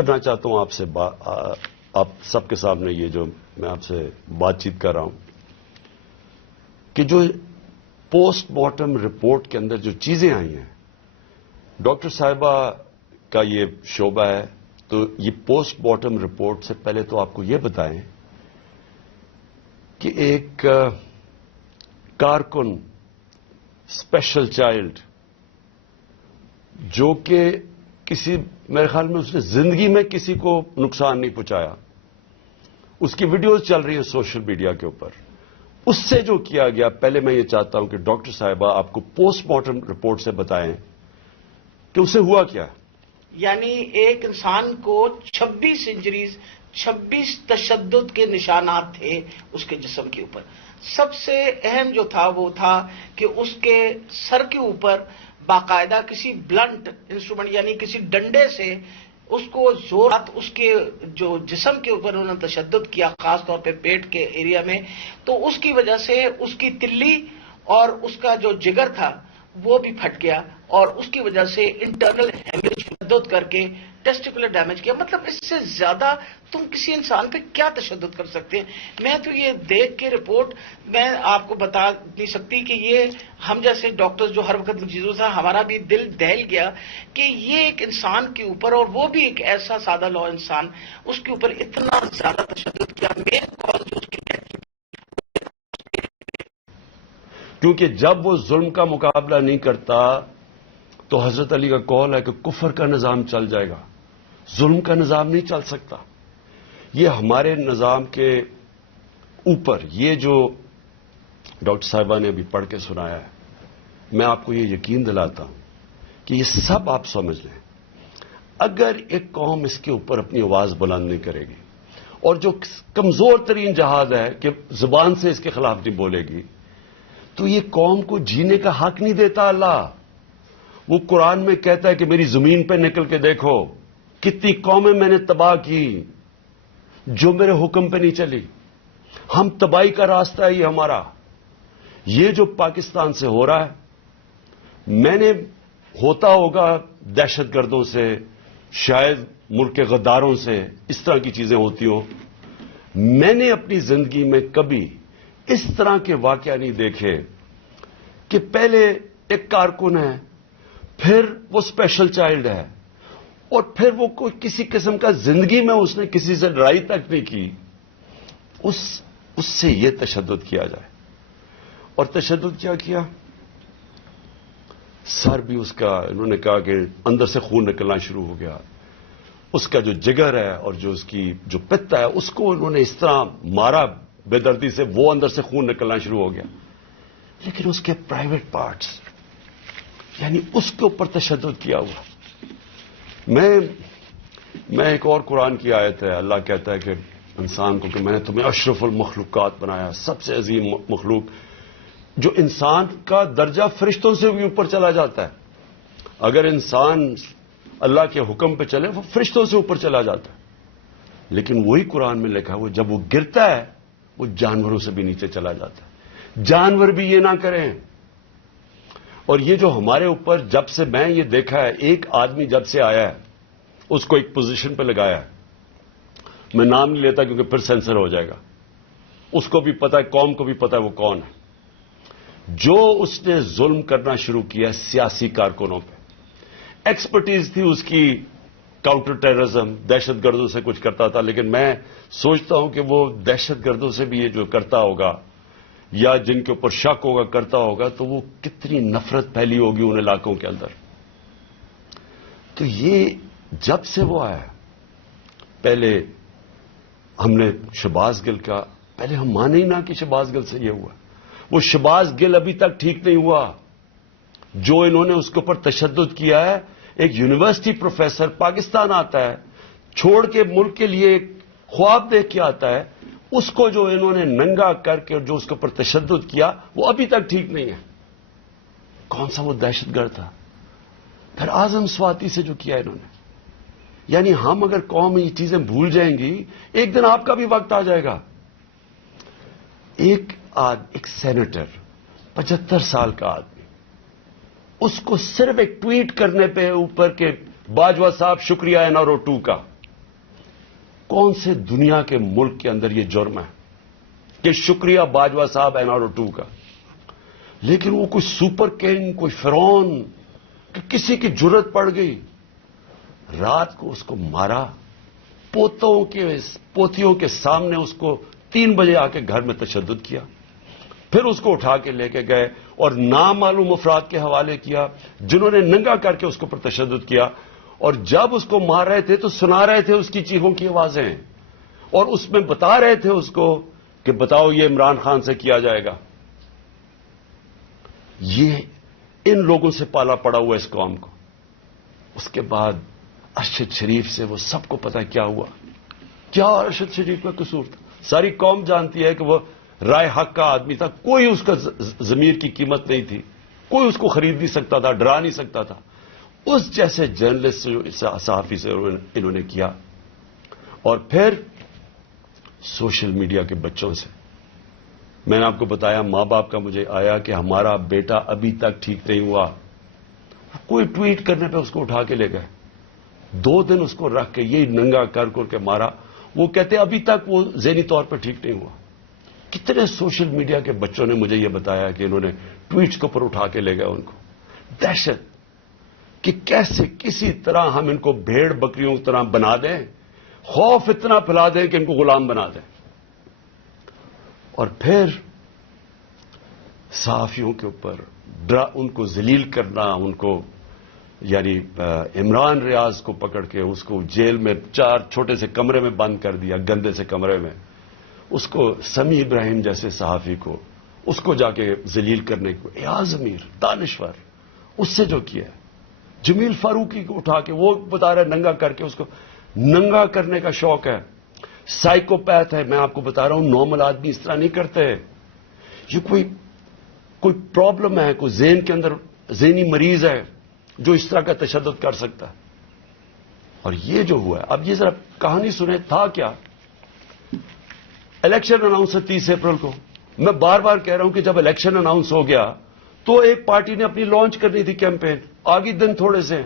کرنا چاہتا ہوں آپ سے آپ سب کے سامنے یہ جو میں آپ سے بات چیت کر رہا ہوں کہ جو پوسٹ مارٹم رپورٹ کے اندر جو چیزیں آئی ہیں، ڈاکٹر صاحبہ کا یہ شعبہ ہے، تو یہ پوسٹ مارٹم رپورٹ سے پہلے تو آپ کو یہ بتائیں کہ ایک کارکن اسپیشل چائلڈ جو کہ میرے خیال میں اس نے زندگی میں کسی کو نقصان نہیں پہنچایا، اس کی ویڈیوز چل رہی ہیں سوشل میڈیا کے اوپر، اس سے جو کیا گیا، پہلے میں یہ چاہتا ہوں کہ ڈاکٹر صاحبہ آپ کو پوسٹ مارٹم رپورٹ سے بتائیں کہ اسے ہوا کیا۔ یعنی ایک انسان کو 26 انجریز، 26 تشدد کے نشانات تھے اس کے جسم کے اوپر۔ سب سے اہم جو تھا وہ تھا کہ اس کے سر کے اوپر باقاعدہ کسی بلنٹ انسٹرومنٹ یعنی کسی ڈنڈے سے اس کو زورات اس کے جو جسم کے اوپر انہوں نے تشدد کیا، خاص طور پہ پیٹ کے ایریا میں، تو اس کی وجہ سے اس کی تلی اور اس کا جو جگر تھا وہ بھی پھٹ گیا، اور اس کی وجہ سے انٹرنل ہیمریج تشدد کر کے ٹیسٹیکولر ڈیمیج کیا۔ مطلب اس سے زیادہ تم کسی انسان پہ کیا تشدد کر سکتے ہیں؟ میں تو یہ دیکھ کے رپورٹ میں آپ کو بتا نہیں سکتی کہ یہ ہم جیسے ڈاکٹر جو ہر وقت چیزوں تھا، ہمارا بھی دل دہل گیا کہ یہ ایک انسان کے اوپر، اور وہ بھی ایک ایسا سادہ لو انسان، اس کے اوپر اتنا زیادہ تشدد کیا۔ مین کاز جو اس کی کیونکہ جب وہ ظلم کا مقابلہ نہیں کرتا تو حضرت علی کا قول ہے کہ کفر کا نظام چل جائے گا، ظلم کا نظام نہیں چل سکتا۔ یہ ہمارے نظام کے اوپر یہ جو ڈاکٹر صاحبہ نے ابھی پڑھ کے سنایا ہے، میں آپ کو یہ یقین دلاتا ہوں کہ یہ سب آپ سمجھ لیں، اگر ایک قوم اس کے اوپر اپنی آواز بلند نہیں کرے گی، اور جو کمزور ترین جہاد ہے کہ زبان سے اس کے خلاف نہیں بولے گی، تو یہ قوم کو جینے کا حق نہیں دیتا اللہ۔ وہ قرآن میں کہتا ہے کہ میری زمین پہ نکل کے دیکھو کتنی قومیں میں نے تباہ کی جو میرے حکم پہ نہیں چلی۔ ہم تباہی کا راستہ ہے یہ ہمارا۔ یہ جو پاکستان سے ہو رہا ہے، میں نے ہوتا ہوگا دہشت گردوں سے، شاید ملک کے غداروں سے، اس طرح کی چیزیں ہوتی ہوں، میں نے اپنی زندگی میں کبھی اس طرح کے واقعہ نہیں دیکھے کہ پہلے ایک کارکن ہے، پھر وہ اسپیشل چائلڈ ہے، اور پھر وہ کوئی کسی قسم کا زندگی میں اس نے کسی سے لڑائی تک نہیں کی، اس سے یہ تشدد کیا جائے۔ اور تشدد کیا سر بھی اس کا، انہوں نے کہا کہ اندر سے خون نکلنا شروع ہو گیا، اس کا جو جگر ہے اور جو اس کی جو پتا ہے اس کو انہوں نے اس طرح مارا بے دردی سے، وہ اندر سے خون نکلنا شروع ہو گیا۔ لیکن اس کے پرائیویٹ پارٹس، یعنی اس کے اوپر تشدد کیا ہوا۔ میں ایک اور قرآن کی آیت ہے، اللہ کہتا ہے کہ انسان کو کہ میں نے تمہیں اشرف المخلوقات بنایا، سب سے عظیم مخلوق، جو انسان کا درجہ فرشتوں سے بھی اوپر چلا جاتا ہے۔ اگر انسان اللہ کے حکم پہ چلے وہ فرشتوں سے اوپر چلا جاتا ہے، لیکن وہی قرآن میں لکھا وہ جب وہ گرتا ہے وہ جانوروں سے بھی نیچے چلا جاتا ہے۔ جانور بھی یہ نہ کریں۔ اور یہ جو ہمارے اوپر جب سے میں یہ دیکھا ہے، ایک آدمی جب سے آیا ہے اس کو ایک پوزیشن پہ لگایا ہے، میں نام نہیں لیتا کیونکہ پھر سینسر ہو جائے گا، اس کو بھی پتا ہے، قوم کو بھی پتا ہے وہ کون ہے، جو اس نے ظلم کرنا شروع کیا سیاسی کارکنوں پہ۔ ایکسپرٹیز تھی اس کی کاؤنٹر ٹیررزم، دہشت گردوں سے کچھ کرتا تھا، لیکن میں سوچتا ہوں کہ وہ دہشت گردوں سے بھی یہ جو کرتا ہوگا یا جن کے اوپر شک ہوگا کرتا ہوگا، تو وہ کتنی نفرت پھیلی ہوگی ان علاقوں کے اندر۔ تو یہ جب سے وہ آیا، پہلے ہم نے شہباز گل کا، پہلے ہم مانے ہی نہ کہ شہباز گل سے یہ ہوا، وہ شہباز گل ابھی تک ٹھیک نہیں ہوا، جو انہوں نے اس کے اوپر تشدد کیا ہے۔ ایک یونیورسٹی پروفیسر پاکستان آتا ہے، چھوڑ کے ملک کے لیے ایک خواب دیکھ کے آتا ہے، اس کو جو انہوں نے ننگا کر کے جو اس کے اوپر تشدد کیا وہ ابھی تک ٹھیک نہیں ہے۔ کون سا وہ دہشت گرد تھا؟ پھر اعظم سواتی سے جو کیا انہوں نے، یعنی ہم اگر قوم یہ چیزیں بھول جائیں گی، ایک دن آپ کا بھی وقت آ جائے گا۔ ایک سینیٹر 75 سال کا آدمی، اس کو صرف ایک ٹویٹ کرنے پہ اوپر کے باجوہ صاحب شکریہ NRO 2 کا، کون سے دنیا کے ملک کے اندر یہ جرم ہے کہ شکریہ باجوہ صاحب NRO2 کا، لیکن وہ کوئی سپر کنگ، کوئی فرعون کہ کسی کی جرت پڑ گئی، رات کو اس کو مارا، پوتیوں کے سامنے اس کو 3 بجے آ کے گھر میں تشدد کیا، پھر اس کو اٹھا کے لے کے گئے اور نامعلوم افراد کے حوالے کیا جنہوں نے ننگا کر کے اس کے اوپر تشدد کیا، اور جب اس کو مار رہے تھے تو سنا رہے تھے اس کی چیخوں کی آوازیں، اور اس میں بتا رہے تھے اس کو کہ بتاؤ یہ عمران خان سے کیا جائے گا۔ یہ ان لوگوں سے پالا پڑا ہوا اس قوم کو۔ اس کے بعد ارشد شریف سے وہ سب کو پتا کیا ہوا، کیا ارشد شریف کا قصور تھا۔ ساری قوم جانتی ہے کہ وہ رائے حق کا آدمی تھا، کوئی اس کا ضمیر کی قیمت نہیں تھی، کوئی اس کو خرید نہیں سکتا تھا، ڈرا نہیں سکتا تھا۔ اس جیسے جرنلسٹ صحافی سے انہوں نے کیا، اور پھر سوشل میڈیا کے بچوں سے۔ میں نے آپ کو بتایا ماں باپ کا مجھے آیا کہ ہمارا بیٹا ابھی تک ٹھیک نہیں ہوا، کوئی ٹویٹ کرنے پہ اس کو اٹھا کے لے گئے، 2 دن اس کو رکھ کے یہی ننگا کر کے مارا۔ وہ کہتے ابھی تک وہ ذہنی طور پہ ٹھیک نہیں ہوا۔ کتنے سوشل میڈیا کے بچوں نے مجھے یہ بتایا کہ انہوں نے ٹویٹس کے اوپر اٹھا کے لے گئے ان کو۔ دہشت کہ کیسے کسی طرح ہم ان کو بھیڑ بکریوں کی طرح بنا دیں، خوف اتنا پھیلا دیں کہ ان کو غلام بنا دیں، اور پھر صحافیوں کے اوپر ان کو ذلیل کرنا، ان کو یعنی عمران ریاض کو پکڑ کے اس کو جیل میں 4 چھوٹے سے کمرے میں بند کر دیا، گندے سے کمرے میں، اس کو سمیع ابراہیم جیسے صحافی کو اس کو جا کے ذلیل کرنے کو، ایاز امیر دانشور اس سے جو کیا ہے، جمیل فاروقی کو اٹھا کے وہ بتا رہا ہے ننگا کر کے، اس کو ننگا کرنے کا شوق ہے، سائیکوپیتھ ہے۔ میں آپ کو بتا رہا ہوں نارمل آدمی اس طرح نہیں کرتے، یہ کوئی پرابلم ہے، کوئی ذہن کے اندر ذہنی مریض ہے جو اس طرح کا تشدد کر سکتا ہے۔ اور یہ جو ہوا ہے، اب یہ ذرا کہانی سنیں، تھا کیا؟ الیکشن اناؤنس ہے 30 اپریل کو۔ میں بار بار کہہ رہا ہوں کہ جب الیکشن اناؤنس ہو گیا تو ایک پارٹی نے اپنی لانچ کرنی تھی کیمپین، آگے دن تھوڑے سے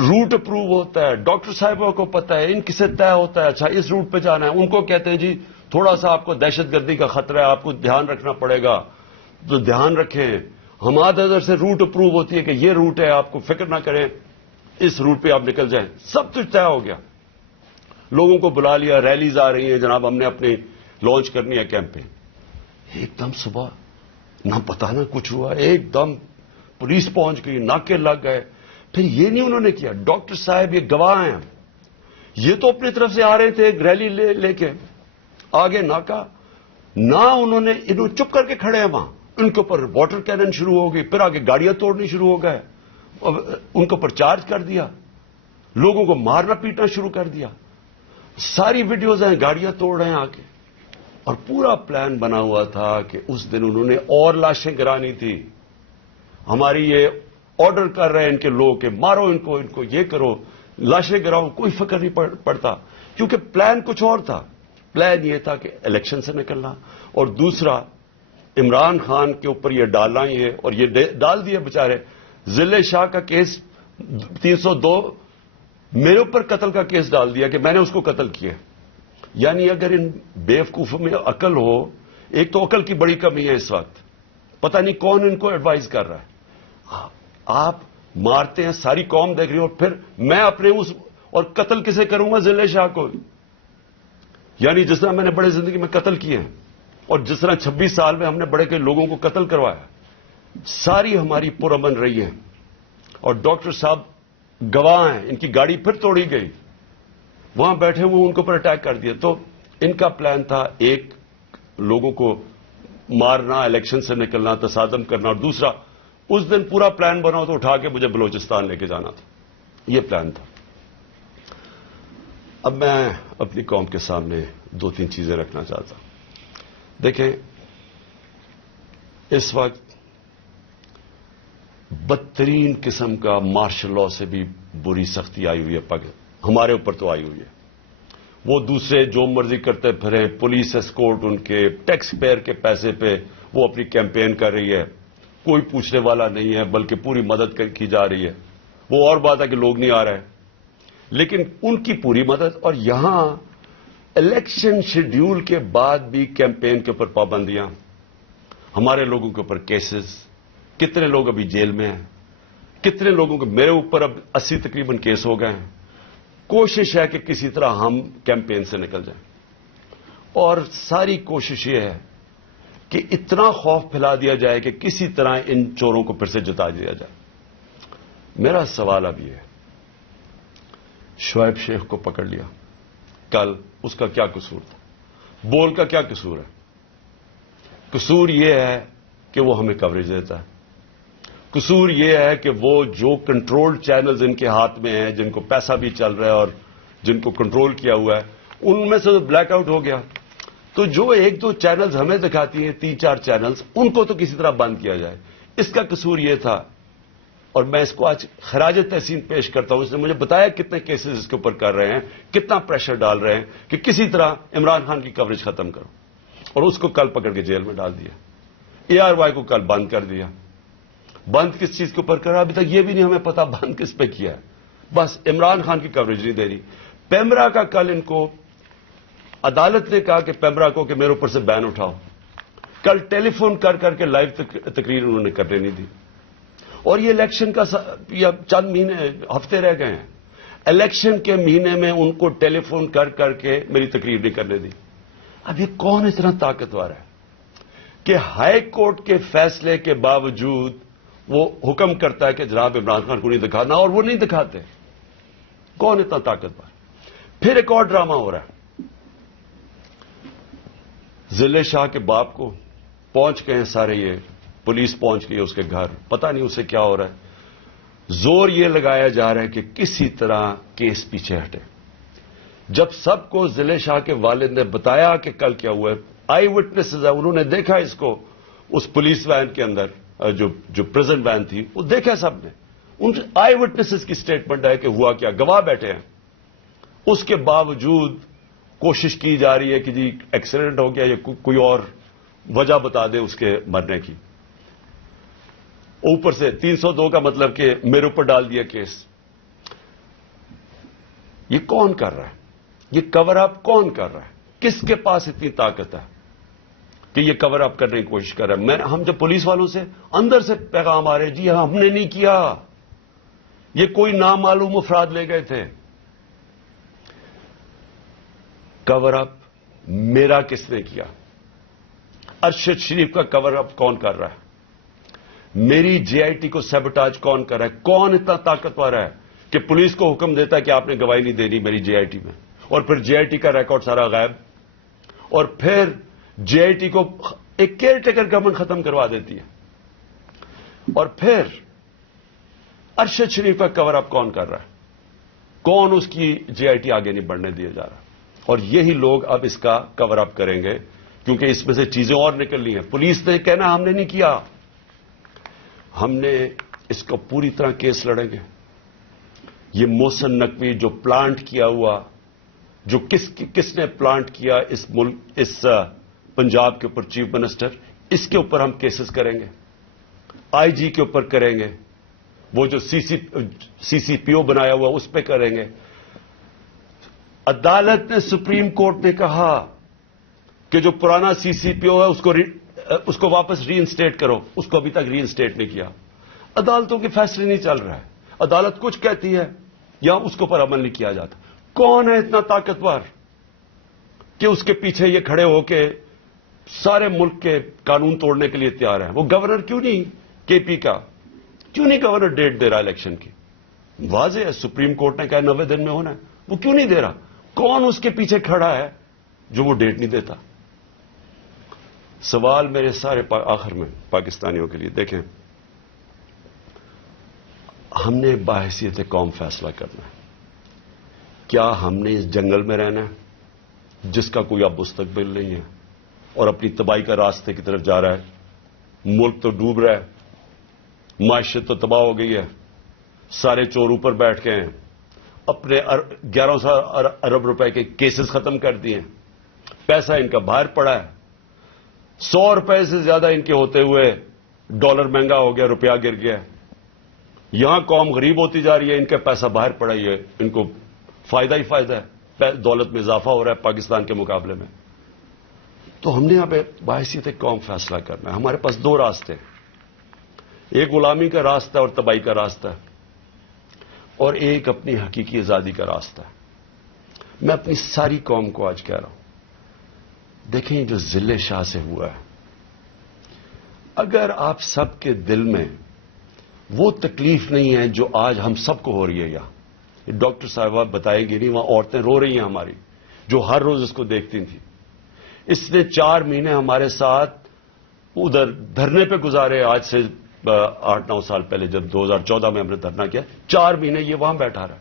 روٹ اپروو ہوتا ہے، ڈاکٹر صاحبوں کو پتا ہے، ان کسے طے ہوتا ہے، اچھا اس روٹ پہ جانا ہے، ان کو کہتے ہیں جی تھوڑا سا آپ کو دہشت گردی کا خطرہ ہے، آپ کو دھیان رکھنا پڑے گا، تو دھیان رکھیں۔ ہمارے ادھر سے روٹ اپروو ہوتی ہے کہ یہ روٹ ہے، آپ کو فکر نہ کریں، اس روٹ پہ آپ نکل جائیں، سب کچھ طے ہو گیا، لوگوں کو بلا لیا، ریلیز آ رہی ہیں، جناب ہم نے اپنی لانچ کرنی ہے کیمپین۔ ایک دم صبح نہ پتا نہ کچھ ہوا، ایک دم پولیس پہنچ گئی، ناکے لگ گئے۔ پھر یہ نہیں انہوں نے کیا، ڈاکٹر صاحب یہ گواہ ہیں، یہ تو اپنی طرف سے آ رہے تھے ایک ریلی لے کے، آگے ناکا، نہ انہوں چپ کر کے کھڑے ہیں وہاں، ان کے اوپر واٹر کینن شروع ہو گئی، پھر آگے گاڑیاں توڑنی شروع ہو گئے، ان کے اوپر چارج کر دیا، لوگوں کو مارنا پیٹنا شروع کر دیا۔ ساری ویڈیوز ہیں، گاڑیاں توڑ رہے ہیں آ کے، اور پورا پلان بنا ہوا تھا کہ اس دن انہوں نے اور لاشیں گرانی تھی۔ ہماری یہ آرڈر کر رہے ہیں ان کے لوگ کہ مارو ان کو یہ کرو، لاشیں گراؤ، کوئی فکر نہیں پڑتا، کیونکہ پلان کچھ اور تھا۔ پلان یہ تھا کہ الیکشن سے نکلنا، اور دوسرا عمران خان کے اوپر یہ ڈالنا، یہ اور یہ ڈال دیا بیچارے۔ ضلع شاہ کا کیس 302 میرے اوپر قتل کا کیس ڈال دیا کہ میں نے اس کو قتل کیا۔ یعنی اگر ان بیوقوفوں میں عقل ہو، ایک تو عقل کی بڑی کمی ہے اس وقت، پتہ نہیں کون ان کو ایڈوائز کر رہا ہے۔ آپ مارتے ہیں، ساری قوم دیکھ رہی ہے، اور پھر میں اپنے اور قتل کسے کروں گا؟ ضلع شاہ کو۔ یعنی جس طرح میں نے بڑے زندگی میں قتل کیے ہیں، اور جس طرح 26 سال میں ہم نے بڑے کے لوگوں کو قتل کروایا، ساری ہماری پرامن رہی ہے۔ اور ڈاکٹر صاحب گواہ ہیں، ان کی گاڑی پھر توڑی گئی، وہاں بیٹھے ہوئے ان کے اوپر اٹیک کر دیا۔ تو ان کا پلان تھا ایک لوگوں کو مارنا، الیکشن سے نکلنا، تصادم کرنا، اور دوسرا اس دن پورا پلان بنا تو اٹھا کے مجھے بلوچستان لے کے جانا تھا، یہ پلان تھا۔ اب میں اپنی قوم کے سامنے 2-3 چیزیں رکھنا چاہتا ہوں۔ دیکھیں، اس وقت بدترین قسم کا مارشل لاء سے بھی بری سختی آئی ہوئی ہے، ہمارے اوپر تو آئی ہوئی ہے۔ وہ دوسرے جو مرضی کرتے پھریں، پولیس اسکورٹ ان کے ٹیکس پیئر کے پیسے پہ وہ اپنی کیمپین کر رہی ہے، کوئی پوچھنے والا نہیں ہے، بلکہ پوری مدد کی جا رہی ہے۔ وہ اور بات ہے کہ لوگ نہیں آ رہے، لیکن ان کی پوری مدد. اور یہاں الیکشن شیڈیول کے بعد بھی کیمپین کے اوپر پابندیاں, ہمارے لوگوں کے اوپر کیسز, کتنے لوگ ابھی جیل میں ہیں, کتنے لوگوں کو, میرے اوپر اب 80 تقریباً کیس ہو گئے ہیں. کوشش ہے کہ کسی طرح ہم کیمپین سے نکل جائیں, اور ساری کوشش یہ ہے کہ اتنا خوف پھیلا دیا جائے کہ کسی طرح ان چوروں کو پھر سے جتا دیا جائے. میرا سوال اب یہ ہے, شعیب شیخ کو پکڑ لیا کل, اس کا کیا قصور تھا؟ بول کا کیا قصور ہے؟ قصور یہ ہے کہ وہ ہمیں کوریج دیتا ہے. قصور یہ ہے کہ وہ جو کنٹرول چینلز ان کے ہاتھ میں ہیں, جن کو پیسہ بھی چل رہا ہے اور جن کو کنٹرول کیا ہوا ہے, ان میں سے بلیک آؤٹ ہو گیا. تو جو 1-2 چینلز ہمیں دکھاتی ہیں, 3-4 چینلز, ان کو تو کسی طرح بند کیا جائے. اس کا قصور یہ تھا, اور میں اس کو آج خراج تحسین پیش کرتا ہوں. اس نے مجھے بتایا کتنے کیسز اس کے اوپر کر رہے ہیں, کتنا پریشر ڈال رہے ہیں کہ کسی طرح عمران خان کی کوریج ختم کرو, اور اس کو کل پکڑ کے جیل میں ڈال دیا. ARY کو کل بند کر دیا. بند کس چیز کے اوپر کر رہا, ابھی تک یہ بھی نہیں ہمیں پتا بند کس پہ کیا ہے. بس عمران خان کی کوریج نہیں دے رہی. پیمرا کا کل ان کو عدالت نے کہا کہ پیمرا کو کہ میرے اوپر سے بین اٹھاؤ. کل ٹیلی فون کر کر کے لائیو تقریر انہوں نے کرنے نہیں دی. اور یہ الیکشن کا چند مہینے, ہفتے رہ گئے ہیں. الیکشن کے مہینے میں ان کو ٹیلی فون کر کر کے میری تقریر نہیں کرنے دی. اب یہ کون اتنا طاقتور ہے کہ ہائی کورٹ کے فیصلے کے باوجود وہ حکم کرتا ہے کہ جناب عمران خان کو نہیں دکھانا, اور وہ نہیں دکھاتے؟ کون اتنا طاقتور؟ پھر ایک اور ڈرامہ ہو رہا ہے. ضلع شاہ کے باپ کو پہنچ گئے ہیں سارے, یہ پولیس پہنچ گئی اس کے گھر, پتہ نہیں اسے کیا ہو رہا ہے. زور یہ لگایا جا رہا ہے کہ کسی طرح کیس پیچھے ہٹے. جب سب کو ضلع شاہ کے والد نے بتایا کہ کل کیا ہوا ہے, آئی وٹنسز ہے, انہوں نے دیکھا اس کو اس پولیس وین کے اندر, جو پریزنٹ وین تھی, وہ دیکھا سب نے. ان آئی وٹنسز کی سٹیٹمنٹ ہے کہ ہوا کیا, گواہ بیٹھے ہیں. اس کے باوجود کوشش کی جا رہی ہے کہ جی ایکسیڈنٹ ہو گیا یا کوئی اور وجہ بتا دے اس کے مرنے کی. اوپر سے 302 کا مطلب کہ میرے اوپر ڈال دیا کیس. یہ کون کر رہا ہے؟ یہ کور اپ کون کر رہا ہے؟ کس کے پاس اتنی طاقت ہے کہ یہ کور اپ کرنے کی کوشش کر رہا ہے؟ ہم جب پولیس والوں سے اندر سے پیغام آ رہے, جی ہم نے نہیں کیا, یہ کوئی نامعلوم افراد لے گئے تھے. کور اپ میرا کس نے کیا؟ ارشد شریف کا کور اپ کون کر رہا ہے؟ میری JIT کو سیبوٹاج کون کر رہا ہے؟ کون اتنا طاقتور ہے کہ پولیس کو حکم دیتا ہے کہ آپ نے گواہی نہیں دینی میری JIT میں, اور پھر JIT کا ریکارڈ سارا غائب, اور پھر JIT کو ایک کیئر ٹیکر گورنمنٹ ختم کروا دیتی ہے. اور پھر ارشد شریف کا کور اپ کون کر رہا ہے؟ کون اس کی JIT آگے نہیں بڑھنے دیا جا رہا؟ اور یہی لوگ اب اس کا کور اپ کریں گے, کیونکہ اس میں سے چیزیں اور نکلنی ہیں. پولیس نے کہنا ہم نے نہیں کیا, ہم نے اس کو پوری طرح کیس لڑیں گے. یہ محسن نقوی جو پلانٹ کیا ہوا, جو کس نے پلانٹ کیا اس ملک, اس پنجاب کے اوپر چیف منسٹر, اس کے اوپر ہم کیسز کریں گے. IG کے اوپر کریں گے, وہ جو CCPO بنایا ہوا اس پہ کریں گے. عدالت نے, سپریم کورٹ نے کہا کہ جو پرانا CCPO ہے اس کو واپس ری انسٹیٹ کرو, اس کو ابھی تک ری انسٹیٹ نہیں کیا. عدالتوں کے فیصلے نہیں چل رہا ہے, عدالت کچھ کہتی ہے یا اس کے اوپر عمل نہیں کیا جاتا. کون ہے اتنا طاقتور کہ اس کے پیچھے یہ کھڑے ہو کے سارے ملک کے قانون توڑنے کے لیے تیار ہیں؟ وہ گورنر کیوں نہیں, KP کا کیوں نہیں گورنر ڈیٹ دے رہا الیکشن کی؟ واضح ہے, سپریم کورٹ نے کہا 90 دن میں ہونا ہے, وہ کیوں نہیں دے رہا؟ کون اس کے پیچھے کھڑا ہے جو وہ ڈیٹ نہیں دیتا؟ سوال میرے سارے آخر میں پاکستانیوں کے لیے, دیکھیں, ہم نے باحثیت قوم فیصلہ کرنا ہے. کیا ہم نے اس جنگل میں رہنا ہے جس کا کوئی اب مستقبل نہیں ہے اور اپنی تباہی کا راستے کی طرف جا رہا ہے؟ ملک تو ڈوب رہا ہے, معیشت تو تباہ ہو گئی ہے, سارے چور اوپر بیٹھ گئے ہیں, اپنے 1100 ارب روپے کے کیسز ختم کر دیے, پیسہ ان کا باہر پڑا ہے. 100 روپے سے زیادہ ان کے ہوتے ہوئے ڈالر مہنگا ہو گیا, روپیہ گر گیا. یہاں قوم غریب ہوتی جا رہی ہے, ان کا پیسہ باہر پڑا ہی ہے, ان کو فائدہ ہی فائدہ ہے، دولت میں اضافہ ہو رہا ہے پاکستان کے مقابلے میں. تو ہم نے اب باحثیت قوم فیصلہ کرنا ہے. ہمارے پاس دو راستے ہیں، ایک غلامی کا راستہ اور تباہی کا راستہ ہے، اور ایک اپنی حقیقی آزادی کا راستہ ہے. میں اپنی ساری قوم کو آج کہہ رہا ہوں، دیکھیں جو ذل شاہ سے ہوا ہے، اگر آپ سب کے دل میں وہ تکلیف نہیں ہے جو آج ہم سب کو ہو رہی ہے، یہاں ڈاکٹر صاحبہ بتائیں گی نہیں، وہاں عورتیں رو رہی ہیں ہماری جو ہر روز اس کو دیکھتی تھیں. اس نے 4 مہینے ہمارے ساتھ ادھر دھرنے پہ گزارے، آج سے 8-9 سال پہلے جب 2014 میں ہم نے دھرنا کیا، 4 مہینے یہ وہاں بیٹھا رہا.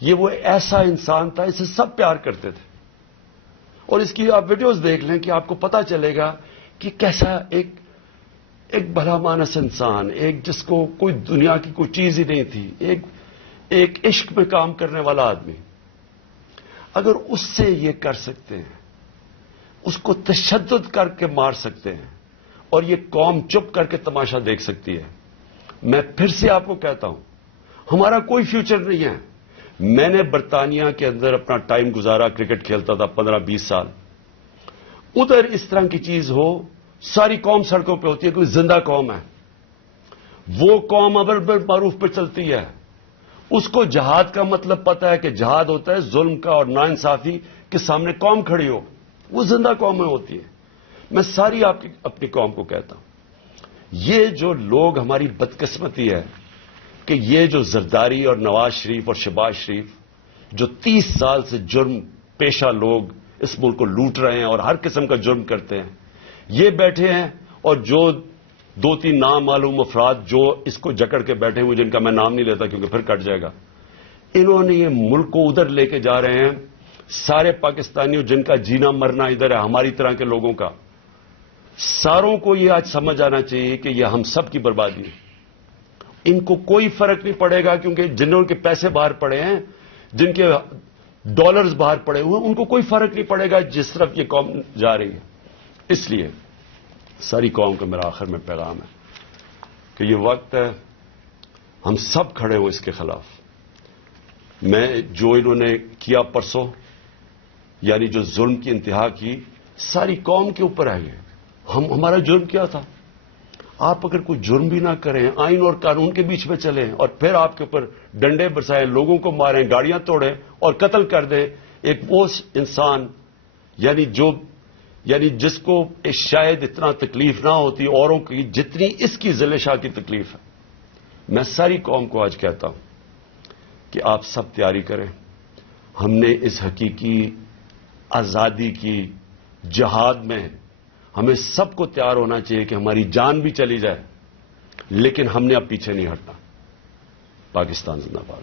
یہ وہ ایسا انسان تھا، اسے سب پیار کرتے تھے. اور اس کی آپ ویڈیوز دیکھ لیں کہ آپ کو پتا چلے گا کہ کیسا ایک بھلا مانس انسان، ایک جس کو کوئی دنیا کی کوئی چیز ہی نہیں تھی، ایک عشق میں کام کرنے والا آدمی. اگر اس سے یہ کر سکتے ہیں، اس کو تشدد کر کے مار سکتے ہیں، اور یہ قوم چپ کر کے تماشا دیکھ سکتی ہے، میں پھر سے آپ کو کہتا ہوں ہمارا کوئی فیوچر نہیں ہے. میں نے برطانیہ کے اندر اپنا ٹائم گزارا، کرکٹ کھیلتا تھا 15-20 سال. ادھر اس طرح کی چیز ہو، ساری قوم سڑکوں پہ ہوتی ہے، کوئی زندہ قوم ہے. وہ قوم امر بالمعروف پہ چلتی ہے. اس کو جہاد کا مطلب پتا ہے کہ جہاد ہوتا ہے ظلم کا اور ناانصافی کے سامنے قوم کھڑی ہو. وہ زندہ قومیں ہوتی ہیں. میں ساری اپنی قوم کو کہتا ہوں، یہ جو لوگ ہماری بدقسمتی ہے کہ یہ جو زرداری اور نواز شریف اور شہباز شریف جو 30 سال سے جرم پیشہ لوگ اس ملک کو لوٹ رہے ہیں اور ہر قسم کا جرم کرتے ہیں، یہ بیٹھے ہیں، اور جو 2-3 نامعلوم افراد جو اس کو جکڑ کے بیٹھے ہوئے، جن کا میں نام نہیں لیتا کیونکہ پھر کٹ جائے گا، انہوں نے یہ ملک کو ادھر لے کے جا رہے ہیں. سارے پاکستانیوں جن کا جینا مرنا ادھر ہے، ہماری طرح کے لوگوں کا، ساروں کو یہ آج سمجھ آنا چاہیے کہ یہ ہم سب کی بربادی ہے. ان کو کوئی فرق نہیں پڑے گا، کیونکہ جنہوں کے پیسے باہر پڑے ہیں، جن کے ڈالرز باہر پڑے ہوئے ہیں، ان کو کوئی فرق نہیں پڑے گا جس طرف یہ قوم جا رہی ہے. اس لیے ساری قوم کا میرا آخر میں پیغام ہے کہ یہ وقت ہے ہم سب کھڑے ہوں اس کے خلاف. میں جو انہوں نے کیا پرسوں، یعنی جو ظلم کی انتہا کی، ساری قوم کے اوپر ہے. یہ ہمارا جرم کیا تھا؟ آپ اگر کوئی جرم بھی نہ کریں، آئین اور قانون کے بیچ میں چلیں، اور پھر آپ کے اوپر ڈنڈے برسائیں، لوگوں کو ماریں، گاڑیاں توڑیں اور قتل کر دیں، ایک وہ انسان یعنی جس کو شاید اتنا تکلیف نہ ہوتی اوروں کی جتنی اس کی ذل شاہ کی تکلیف ہے. میں ساری قوم کو آج کہتا ہوں کہ آپ سب تیاری کریں. ہم نے اس حقیقی آزادی کی جہاد میں ہمیں سب کو تیار ہونا چاہیے کہ ہماری جان بھی چلی جائے، لیکن ہم نے اب پیچھے نہیں ہٹنا. پاکستان زندہ باد.